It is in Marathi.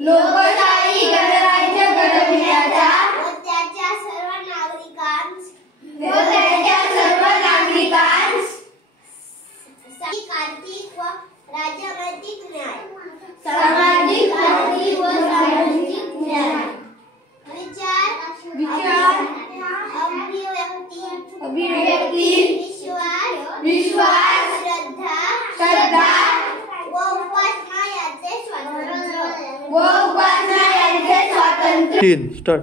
लोकशाही गणराज्य घडविण्याचा व त्याच्या सर्व नागरिकांस आर्थिक व राजनैतिक न्याय सामाजिक आर्थिक व सामाजिक न्याय विचार अभिव्यक्ती विश्वास श्रद्धा व उपासना यांचे स्वातंत्र्य 3 स्टार्ट